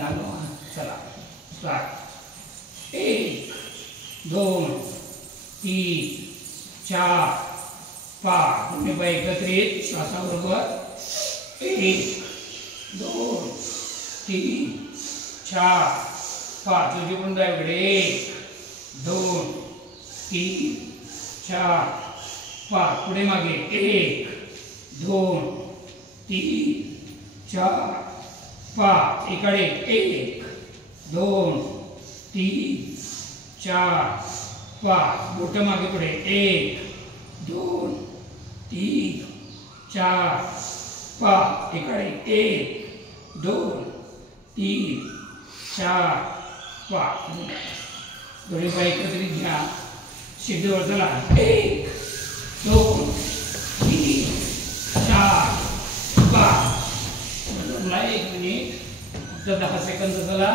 झालो. चला स्टार्ट. 1 2 3 4 5. दोन्ही पाय एकत्रित श्वासाबरोबर. 1 2 3 4 5. तुझी पण डावीकडे. 1 2 3 4 5. पुढे मागे. 1 2 3 4 5. इकडे. 1 2 3 4 5. बोट मागे पुढे. 1 2 3 4 5. इकडे. 1 2 3 4 5. दोन्ही पाय एकत्रित घ्या. सिद्धीवर चला. 1 2 3 4 5. 1 मिनिट फक्त 10 सेकंद. चला.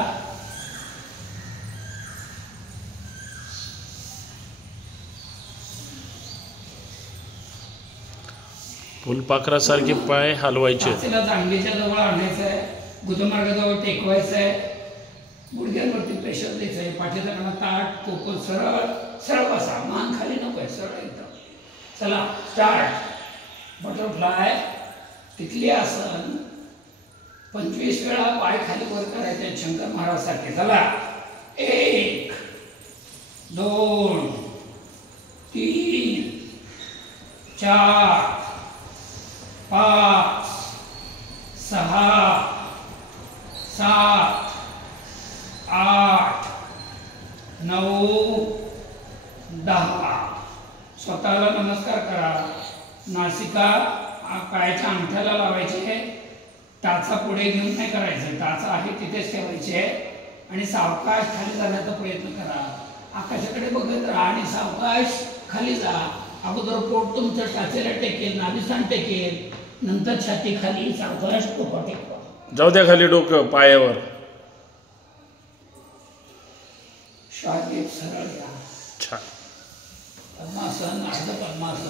फुलपाखरासारखे पाय हलवायचे. जांघेच्या जवळ आणायचं आहे. गुदमार्गाजवळ टेकवायचं आहे. गुडघ्यांवरती प्रेशर द्यायचं आहे. पाठीचा कणा ताट. पोकळ सरळ सरळ बसा. मान खाली नको आहे. सरळ एकदम. चला स्टार्ट. बटरफ्लाय तिथली आसन 25 वेळा पाय खाली वर करायचे शंकर महाराज सारखे. चला. 1 2 3 4 5 6 7 8 9 10. स्वतःला नमस्कार करा. नासिका पायाच्या अंगठ्याला लावायचे. टाचा पुढे घेऊन नाही करायचं. टाचा आहे तिथेच ठेवायचे आणि सावकाश खाली जाण्याचा प्रयत्न करा. आकाशाकडे बघत राहा आणि सावकाश खाली जा. अगोदर पोट तुमचं टाचेला टेकेल. नाभिस्थान टेकेल. नंतर छाती खाली. सावकाश डोकं टेकवा. जाऊ द्या खाली डोकं पायावर. श्वास घेत सरळ घ्या. छान. पद्मासन. अर्ध पद्मासन.